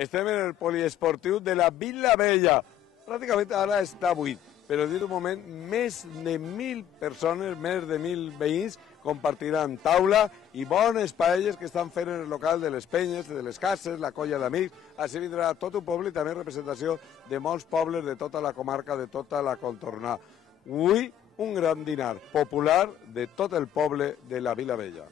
Estem en el poliesportiu de la Vila Vella. Pràcticament ara està buit, però en un moment més de 1.000 persones, més de 1.000 veïns, compartiran taula i bones paelles que estan fent en el local de les Penyes, de les Cases, la colla d'amics. Així vindrà tot un poble i també representació de molts pobles de tota la comarca, de tota la contornada. Avui, un gran dinar popular de tot el poble de la Vila Vella.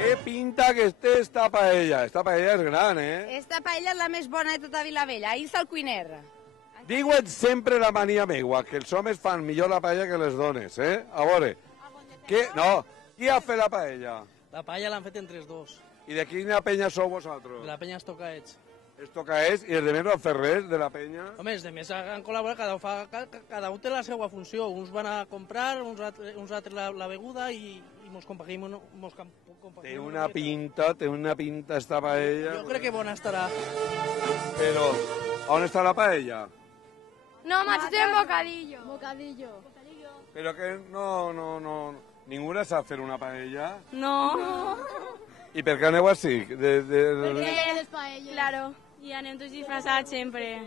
Qué pinta que esté esta paella. Esta paella és gran, eh? Esta paella és la més bona de tota Vilavella. Ahir està el cuiner. Diuen sempre la mania meua, que els homes fan millor la paella que les dones, eh? A veure, qui ha fet la paella? La paella l'han fet entre els dos. I de quina penya sou vosaltres? La penya es toca ells. Es toca ells i els de més no han fet res de la penya? Home, els de més han col·laborat, cada un té la seva funció. Uns van a comprar, uns altres la beguda i mos compagim. Té una pinta esta paella. Jo crec que bona estarà. Però, on està la paella? No, macho, estoy en bocadillo. Bocadillo. Però que no, ninguna sap fer una paella? No. I per què aneu així? Porque claro, y anem tots disfrazats sempre.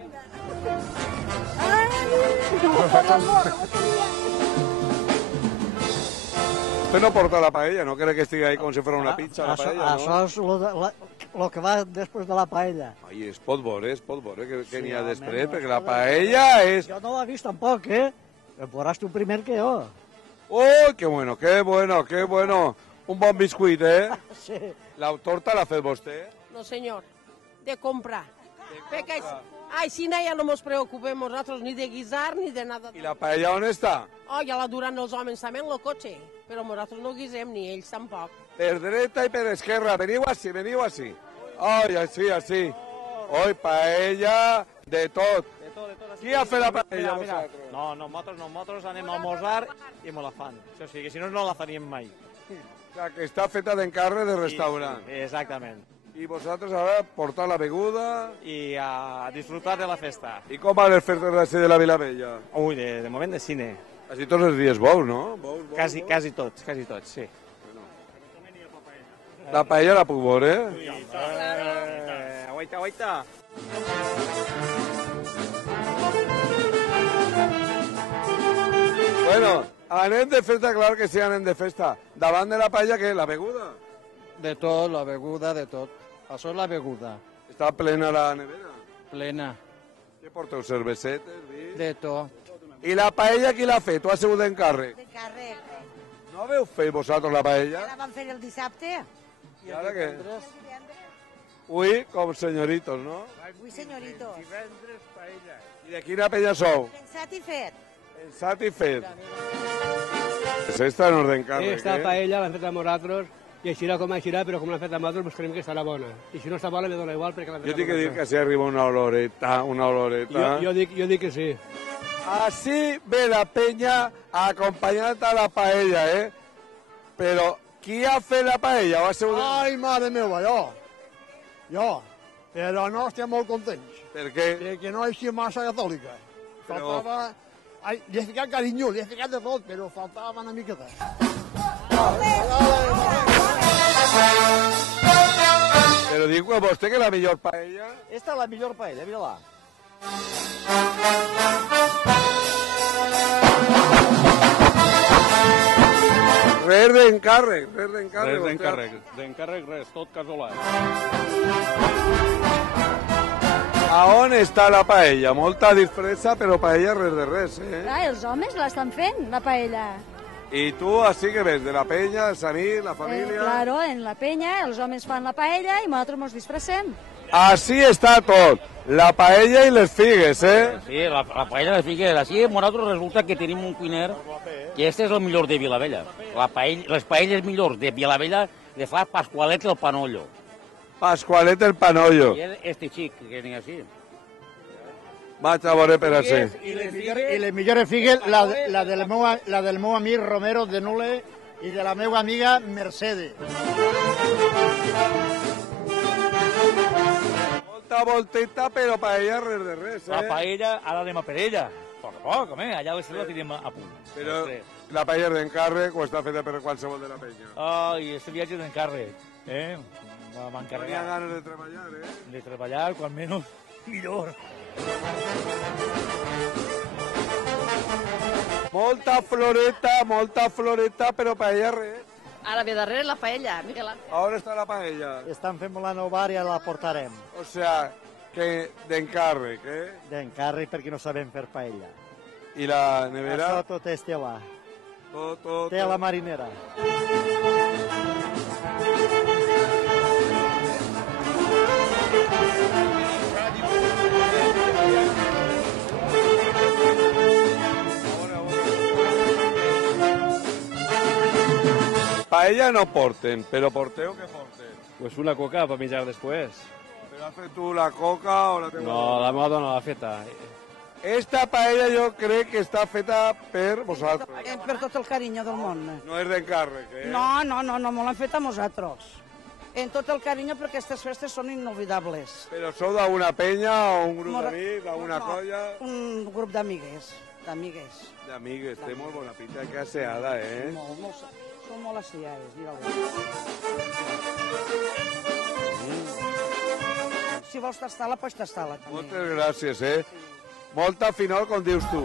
Usted no porta la paella, no cree que estigui ahí com si fuera una pizza la paella, no? Això és lo que va després de la paella. Ai, es pot veure que n'hi ha després, perquè la paella és... Jo no l'he vist tampoc, eh? Em veuràs tu primer que jo. ¡Oh, qué bueno, qué bueno, qué bueno! Un bon biscuit, eh? Sí. La torta l'ha fet vostè? No, senyor, de comprar. Perquè així ja no ens preocupem nosaltres ni de guisar ni de nada. I la paella on està? Oh, ja la duran els homes també en el cotxe, però nosaltres no guisem ni ells tampoc. Per dreta i per esquerra, veniu així. Ai, així. Oi, paella de tot. Qui ha fet la paella, vosaltres? No, nosaltres anem a almorzar i me la fan. Això sí, que si no, no la faríem mai. O sea, que està feta d'encàrrec de restaurant. Exactament. I vosaltres ara portar la beguda... I a disfrutar de la festa. I com van les festes d'ací de la Vila Vella? Ui, de moment de cine. Quasi tots els dies bous, no? Quasi tots, sí. La paella la puc veure, Aguaita. Bueno, anem de festa, clar que sí, anem de festa. Davant de la paella, què? La beguda? De tot, la beguda, de tot. Això és la beguda. Està plena la nevera? Plena. Què porteu, cervesetes, vi? De tot. I la paella qui l'ha fet? Tu has sigut d'encàrrec? D'encàrrec. No haveu fet vosaltres la paella? La vam fer el dissabte. I ara què? Ui, com senyoritos, no? Ui, senyoritos. Divendres paella. I de quina paella sou? Pensat i fet. Pensat i fet. Esta no és d'encàrrec, Esta paella l'han fet amb nosaltres, i aixirà com aixirà, però com l'han fet amb nosaltres, creiem que estarà bona. I si no està bona, me dona igual, perquè l'han fet Jo tinc que dir que si arriba una oloreta. Jo dic que sí. Així ve la penya acompanyant a la paella, eh? Però qui ha fet la paella? Ai, mare meva, jo. Però no estem molt contents. Per què? Perquè no així massa catòlica. Faltava... Ai, li he ficat carinyo, li he ficat de tot, però faltava una miqueta. Però diu vostè que la millor paella... Esta és la millor paella, mira-la. Res d'encàrrec. D'encàrrec res, tot casolà. A on està la paella? Molta disfressa, però paella res de res, eh? Els homes l'estan fent, la paella. I tu, així que ves, de la penya, els amics, la família... Claro, en la penya, els homes fan la paella i nosaltres ens disfressem. Així està tot, la paella i les figues, eh? Sí, la paella i les figues. Així, nosaltres resulta que tenim un cuiner que este és el millor de Vilavella. Les paelles millors de Vilavella le fa Pasqualet el Panollo. Pasqualet el Panollo. I este xic que n'hi ha així. Vaig a veure per així. I les millors figues, la del meu amic Romero de Nule i de la meva amiga Mercedes. Molta volteta, però paella res de res, eh? La paella, ara anem a per ella. Poc a poc, home, allà a la tenim a punt. Però La paella és d'encàrrec o està feta per qualsevol de la penya? I este viatge és d'encàrrec, m'encarregar. Tenia ganes de treballar, De treballar, quan menys, millor. Molta floreta, però paella res. Ara ve darrere la paella, Miguel Ángel. On està la paella? Estan fent la novar i la portarem. O sea, que d'encàrrec, D'encàrrec perquè no sabem fer paella. I la nevera? Això tot és tela. Tot. Tela marinera. Paella no porten, però porteu què porten? Pues una coca para menjar després. Però has fet tu la coca o la teva? No, la meva dona l'ha feta. Esta paella jo crec que està feta per vosaltres. Per tot el carinyo del món. No és d'encàrrec, No, me l'han fet a nosaltres. En tot el carinyo perquè aquestes festes són inolvidables. Però sou d'una penya o un grup d'amics, d'una colla? Un grup d'amigues. D'amigues, té molt bona pinta, que asseada, Molt. Són molt asseades, digue-li. Si vols tastar-la, pots tastar-la, també. Moltes gràcies, Molta finor, com dius tu.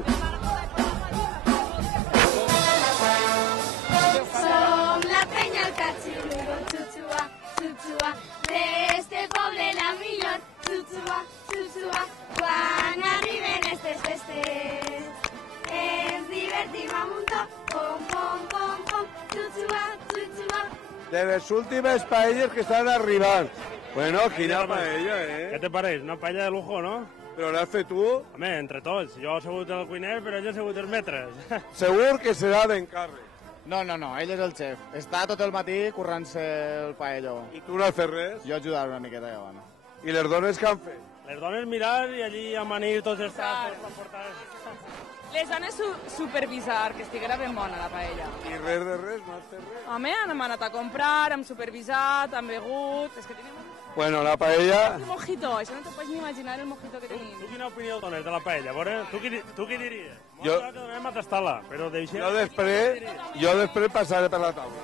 Som la penya al Catxirullo, xuxua, d'este poble la millor, xuxua, quan arriben estes festes. Ens divertim a muntó, pom, xuxua. De les últimes paelles que estan arribant. Bueno, quina paella, Què te pareix? Una paella de lujo, no? Però l'has fet tu? Home, entre tots. Jo he sigut el cuiner, però ell ha sigut els metres. Segur que serà d'encàrrec. No, ell és el xef. Està tot el matí currant-se el paelló. I tu no has fet res? Jo ajudar una miqueta, ja, bueno. I les dones què han fet? Les dones mirar i allí amanir tots els trastos per portar... Les dones supervisar, que estiguera ben bona la paella. I res de res, no has fet res? Home, hem anat a comprar, hem supervisat, hem begut... És que tenim... Bueno, la paella... Un mojito, això no te pots ni imaginar el mojito que tenim. Tu quina opinió dones de la paella? Tu què diries? Jo... Que donem a tastar-la, però deixem... Jo després passaré per la taula.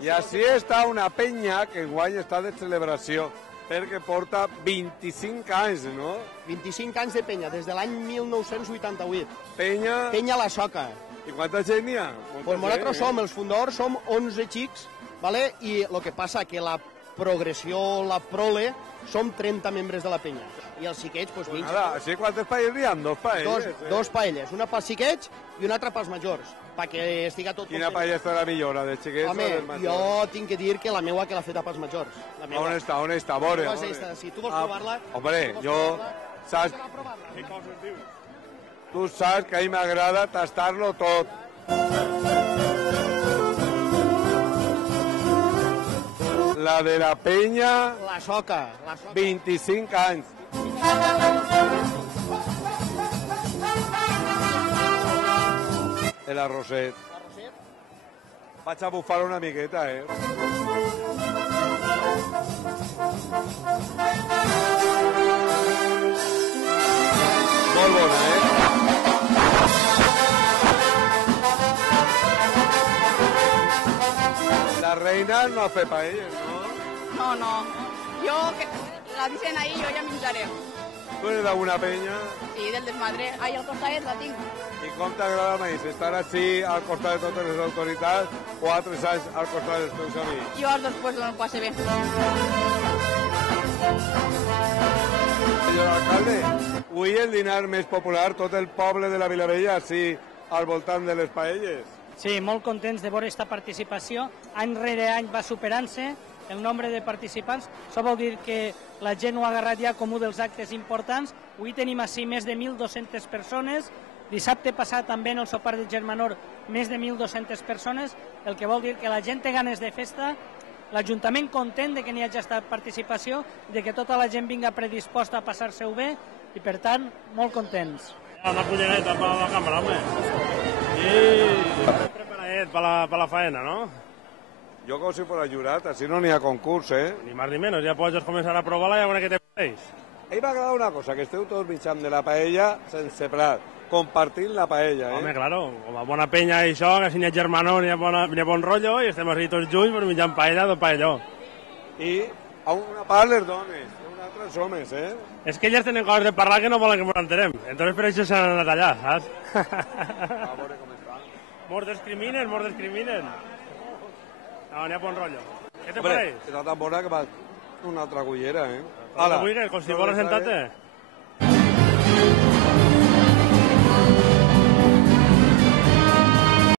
I així està una penya que enguany està de celebració, perquè porta 25 anys, no? 25 anys de penya, des de l'any 1988. Penya... Penya la Soca. I quanta gent n'hi ha? Pues nosaltres som, els fundadors, som 11 xics, ¿vale? I el que passa que la progressió, la prole, som 30 membres de la penya. I els xiquets, doncs, Pues nada, així quantes paelles n'hi ha? Dos paelles. Dos paelles, una pels xiquets i una altra pels majors, perquè estiga tot... Quina paella estarà millor, la de xiquets o dels majors? Jo tinc que dir que la meua que l'ha feta pels majors. On està? A veure. Si tu vols provar-la... Hombre, jo... Saps... Tu saps que a mi m'agrada tastar-lo tot. La de la penya... La Soca. 25 anys. L'arrosset. Vaig a bufar una miqueta, Molt bona, La reina no ha fet paelles, no? No. Jo, que la dicen ahí, jo ja menjaré. Tu eres d'alguna penya? Sí, del desmadre. Ahí al costat la tinc. I com t'agrada més, estar així al costat de totes les autoritats o altres anys al costat dels teus amics? Jo als dos puestos no ho passe bé. Senyor alcalde, avui el dinar més popular, tot el poble de la Vilavella, així al voltant de les paelles. Sí, molt contents de veure aquesta participació. Any rere any va superant-se el nombre de participants. Això vol dir que la gent ho ha agarrat ja com un dels actes importants. Avui tenim així més de 1.200 persones. Dissabte passat també en el sopar de Germanor més de 1.200 persones, el que vol dir que la gent té ganes de festa, l'Ajuntament content de que n'hi hagi aquesta participació, de que tota la gent vinga predisposta a passar-se-ho bé i, per tant, molt contents. Una cullereta per la càmera, home. I preparadet per la faena, no? Jo com si fos jurat, així no n'hi ha concurs, Ni més ni menys, ja pots començar a provar-la i a veure què te pareix. A mi m'agrada una cosa, que esteu tots mitjant de la paella sense plat. compartint la paella, Home, claro, com a bona penya i això, que si n'hi ha germanor, n'hi ha bon rotllo, i estem així tots junts per menjar paella del paelló. I a una part les dones, a una altra els homes, És que elles tenen coses de parlar que no volen que ens enterem, entonces per això s'han anat allà, saps? A veure com està. Mos discriminen. No, n'hi ha bon rotllo. Què te Hombre, pareix? està tan bona que va una altra cullera, Ala, vull que, com si vols sentar-te.